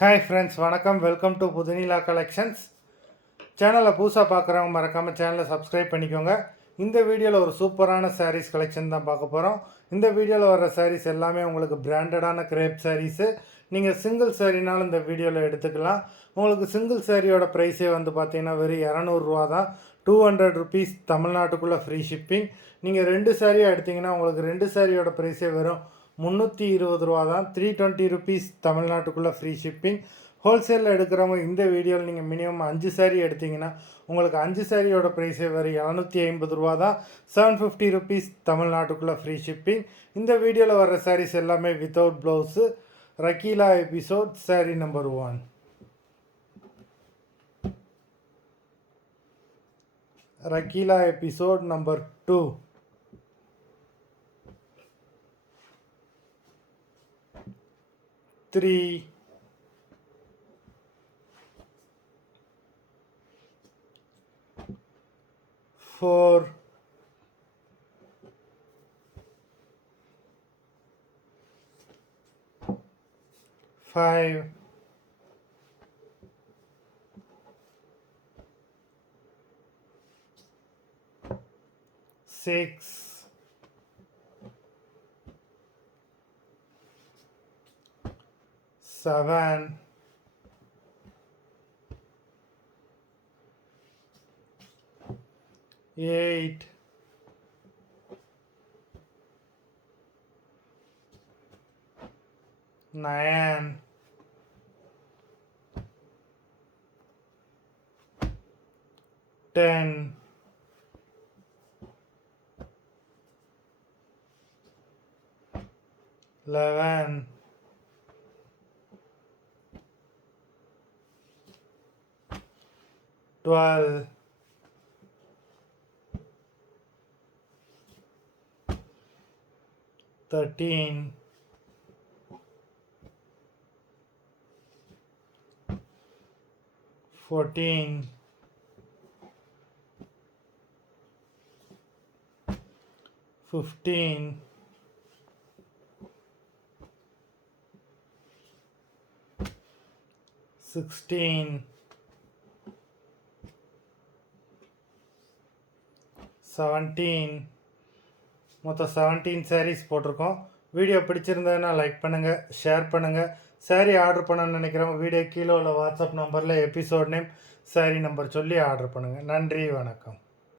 Hi friends, வணக்கம். Welcome to Pudhunila collections. சேனலை புதுசாக பார்க்குறவங்க மறக்காமல் சேனலை சப்ஸ்கிரைப் பண்ணிக்கோங்க. இந்த வீடியோவில் ஒரு சூப்பரான சாரீஸ் கலெக்ஷன் தான் பார்க்க போகிறோம். இந்த வீடியோவில் வர சாரீஸ் எல்லாமே உங்களுக்கு பிராண்டடான கிரேப் சாரீஸு. நீங்கள் சிங்கிள் சாரீனாலும் இந்த வீடியோவில் எடுத்துக்கலாம். உங்களுக்கு சிங்கிள் சாரியோட ப்ரைஸே வந்து பார்த்தீங்கன்னா வெறும் 200 தான். 200 ருபீஸ் தமிழ்நாட்டுக்குள்ளே ஃப்ரீ ஷிப்பிங். நீங்கள் 2 சாரியாக எடுத்திங்கன்னா உங்களுக்கு 2 சாரியோட ப்ரைஸே வெறும் 320 தான். 320 ருபீஸ் தமிழ்நாட்டுக்குள்ளே ஃப்ரீ ஷிப்பிங். ஹோல்சேலில் எடுக்கிறவங்க இந்த வீடியோவில் நீங்கள் மினிமம் 5 சாரீ எடுத்திங்கன்னா உங்களுக்கு 5 சாரியோட ப்ரைஸே வேறு 750 தான். 750 ருபீஸ் தமிழ்நாட்டுக்குள்ளே ஃப்ரீ ஷிப்பிங். இந்த வீடியோவில் வர சாரீஸ் எல்லாமே வித்தவுட் ப்ளவுஸு. ரக்கீலா எபிசோட் சாரீ நம்பர் 1. ரக்கீலா எபிசோட் நம்பர் 2. 3, 4, 5, 6, 7, 8, 9, 10, 11, 12, 13, 14, 15, 16, 17. மொத்தம் 17 சாரீஸ் போட்டிருக்கோம். வீடியோ பிடிச்சிருந்ததுன்னா லைக் பண்ணுங்கள், ஷேர் பண்ணுங்கள். சாரீ ஆர்டர் பண்ணணும்னு நினைக்கிறவங்க வீடியோ கீழே உள்ள வாட்ஸ்அப் நம்பரில் எபிசோட் நேம், சாரீ நம்பர் சொல்லி ஆர்டர் பண்ணுங்கள். நன்றி, வணக்கம்.